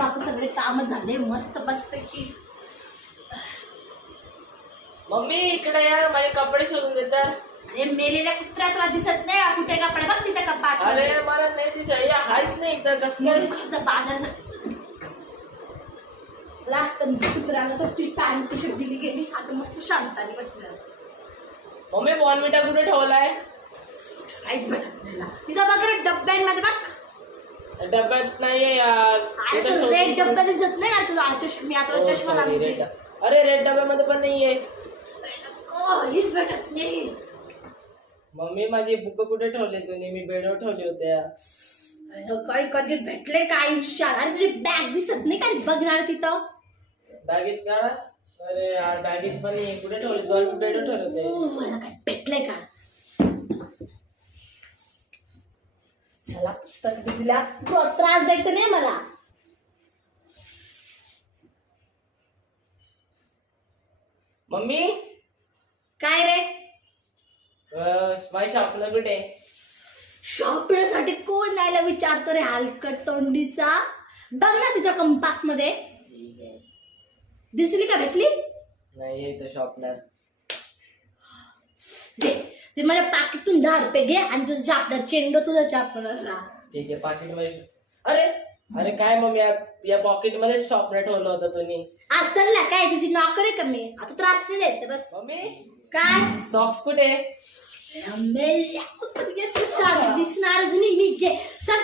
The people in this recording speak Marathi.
आता सगळे काम झाले मस्त बसते की. मम्मी इकडे या, माझे कपडे शोधून देतात. अरे मेलेल्या कुत्र्या तुला दिसत नाही का? कुठे कपडे बघ तिच्या कपाट. अरे मला नाही दिसत, हायच नाही तर कसं काय? बाजार लागतं कुत्र्याला तर ती पॅन्ट शर्ट दिली गेली. आता मस्त शांताने बसलं. मम्मी बॉर्नविटा कुठे ठेवलाय? काहीच भेटत नाही. तिथं वगैरे डब्यांमध्ये बघ. डब्यात नाहीये यार. अरे तो रेड डब्बा दिसत नाही यार तुला. मी आता चष्मा लागली. अरे रेड डब्यामध्ये पण नाहीये. काहीच भेटत नाही. मम्मी माझी बुक कुठे ठेवली तुम्ही? मी बेडवर ठेवली होत्या. काही कधी भेटले का आयुष्यात? अरे तुझी बॅग दिसत नाही का बघणार तिथं? बॅगेत का? अरे यार बॅगेत पण नाही. कुठे ठेवली तू? मी बेडवर ठेवले होते. मला काय भेटलंय का? चला पुस्तक दिला. त्रास द्यायचा नाही मला. मम्मी काय रे? माझी शॉपनर कुठे? शॉपण्यासाठी कोण नाहीला विचारतो रे हलकट तोंडीचा. बघ ना तिच्या कंपास मध्ये. ठीक आहे. दिसली का? भेटली नाही तो शॉपनर. घे ते माझ्या पाकिटून 10 रुपये घे आणि तुझं शापनर चेंडो तुझा शापनरला. ठीक आहे पाकिट मध्ये. अरे अरे काय मम्मी या पॉकेट मध्ये शॉपनर ठेवलं होतं तुम्ही. आज चल ना काय तुझी नोकर आहे कमी. आता त्रास नाही द्यायचा बस. मम्मी काय सॉक्स कुठे? दिसणारच नाही मी. घे चल.